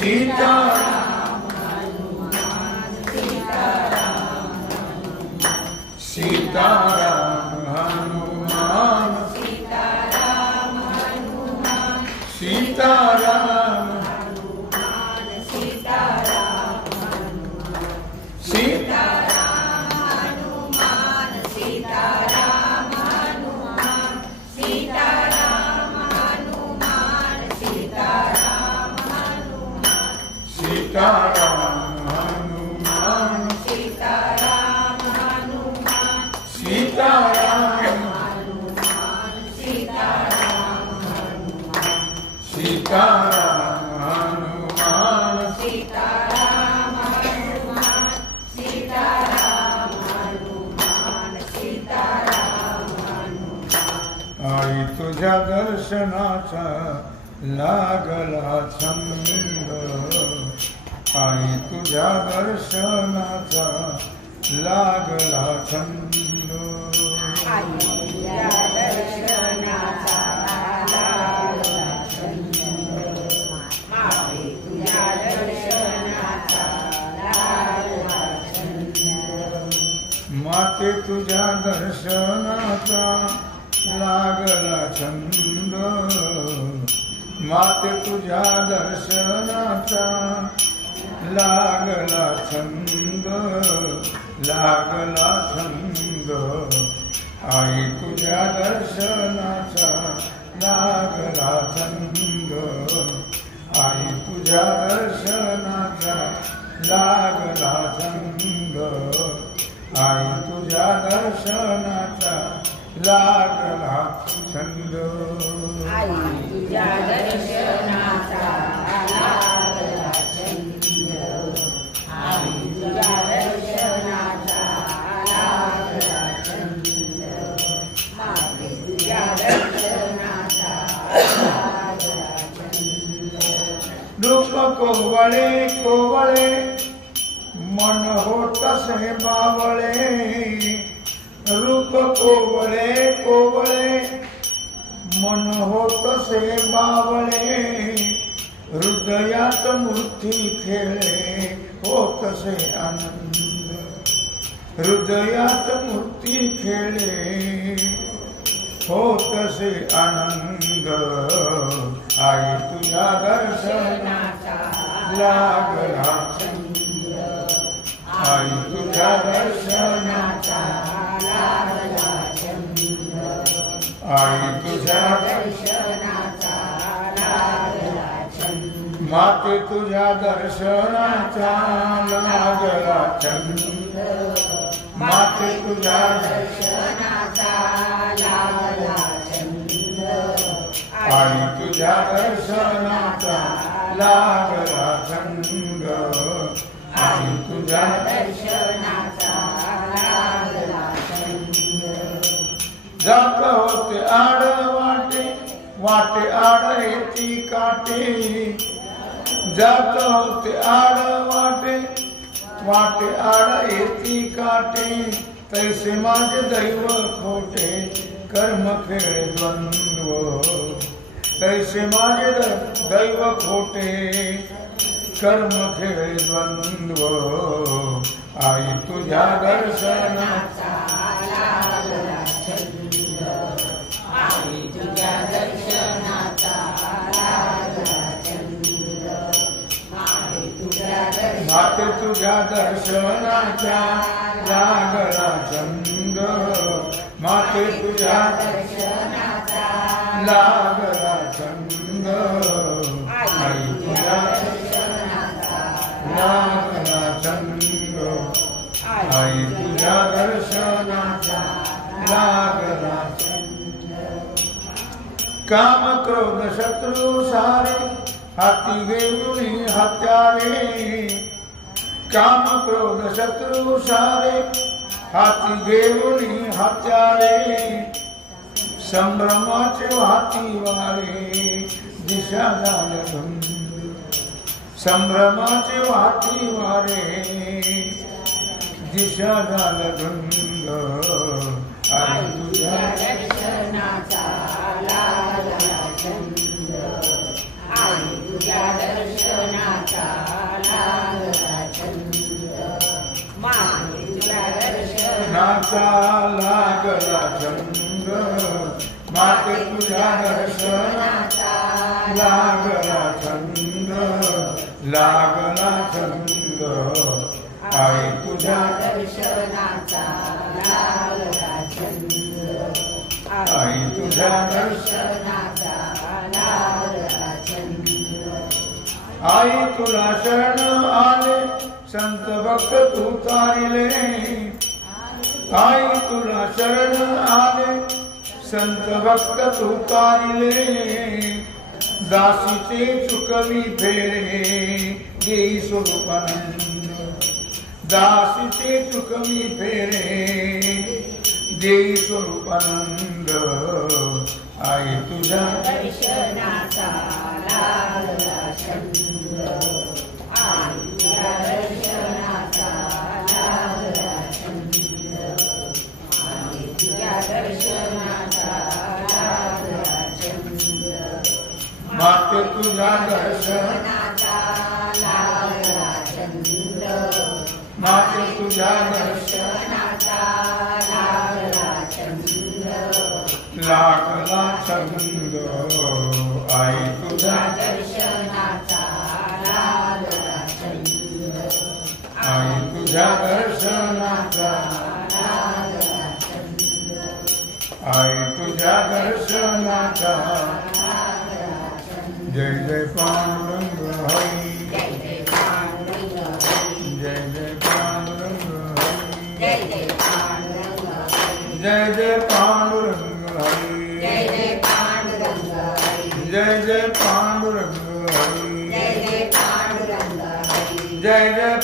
सीताराम हनुमान सीताराम सीताराम हनुमान सीताराम हनुमान सीताराम हनुमान सीताराम हनुमान सीताराम हनुमान सीताराम हनुमान सीताराम हनुमान सीताराम हनुमान सीताराम हनुमान सीताराम हनुमान सीताराम हनुमान सीताराम हनुमान सीताराम हनुमान सीताराम हनुमान सीताराम हनुमान सीताराम हनुमान आई तुझ्या दर्शनाचा लागला छंद आई तुझ्या दर्शनाचा लागला छंद आई तुझ्या दर्शनाचा लागला छंद आई तुझ्या दर्शनाचा लागला छंद माते तुझ्या दर्शनाचा लागला छंद माते तुझ्या दर्शनाचा लागला छंद लागला छंद आई तुझ्या दर्शनाचा लागला छंद आई तुझ्या दर्शनाचा लागला छंद आई तुझ्या दर्शनाचा लागला छंद आई तुझ्या दर्शनाचा लागला छंद आई तुझ्या दर्शनाचा लागला छंद आई तुझ्या दर्शनाचा लागला छंद रूप कोवळे कोवळे मन होतसे बावळे रूप कोवळे कोवळे मन होतसे बावळे हृदयात मूर्ती खेळे होतसे आनंद हृदयात मूर्ती खेळे होतसे आनंद आई तुझ्या दर्शनाचा लागला छंद आई तुझ्या दर्शनाचा लागला छंद आई तुझ्या दर्शनाचा लागला छंद माते तुझ्या दर्शनाचा लागला छंद माते तुझ्या दर्शनाचा लागला छंद आई तुझ्या दर्शनाचा लागला छंद आई तुझ्या दर्शनाचा लागला छंद जात होते आड वाटे वाटे आड येती काटे जात होते आड वाटे वाटे आड येती काटे तैसे माझे दैव खोटे कर्म खेळे द्वंद्व तैसे माझे दैव खोटे कर्म खेळे द्वंद्व आई तुझ्या दर्शनाचा लागला छंद आई तुझ्या दर्शनाचा लागला छंद आई तुझ्या माते तुझ्या दर्शनाचा लागला छंद माते तुझ्या दर्शनाचा लागला छंद आई तुझ्या लागला छंद आई तुझ्या दर्शनाचा लागला छंद काम क्रोध शत्रु सारे हाती घेऊन हत्यारे काम क्रोध शत्रु सारे हाती घेऊन हत्यारे संभ्रमाचे वाती वारे दिशा झाल्या धुंद संभ्रमाचे वाती वारे दिशा झाल्या धुंद आई तुझ्या दर्शनाचा लागला छंद आई तुझ्या दर्शनाचा दर्शनाचा लागला छंद माते तुझ्या दर्शनाचा लागला छंद लागला छंद आई तुझ्या दर्शनाचा लागला छंद आई तुझ्या दर्शनाचा लागला छंद आई तुला शरण आले संत भक्त तू तारिले आई तुला शरण आले संत भक्त तू तारिले दासीचे चुकवी फेरे देई स्वरूपानंद दासीचे चुकवी फेरे देई स्वरूपानंद आई तुझ्या दर्शनाचा लागला छंद आई तुझ्या दर्शनाचा लागला छंद आई तुझ्या दर्शनाचा लागला छंद माते तुझ्या दर्शन दर्शनाचा लागला छंद माते तुझ्या दर्शन दर्शनाचा लागला छंद लागला छंद आई तुझ्या दर्शनाचा लागला छंद आई तुझ्या दर्शनाचा लागला छंद आई तुझ्या दर्शनाचा लागला छंद जय जय पांडुरंग हरी जय जय पांडुरंग हरी जय जय पांडुरंग हरी जय जय पांडुरंग हरी जय जय पांडुरंग हरी जय जय पांडुरंग हरी जय जय पांडुरंग हरी जय जय पांडुरंग हरी जय जय